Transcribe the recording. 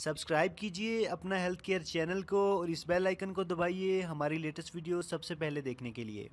Subscribe कीजिए अपना health care channel को और इस बेल आइकन को दबाइए हमारी लेटेस्ट वीडियो सबसे पहले देखने के लिए।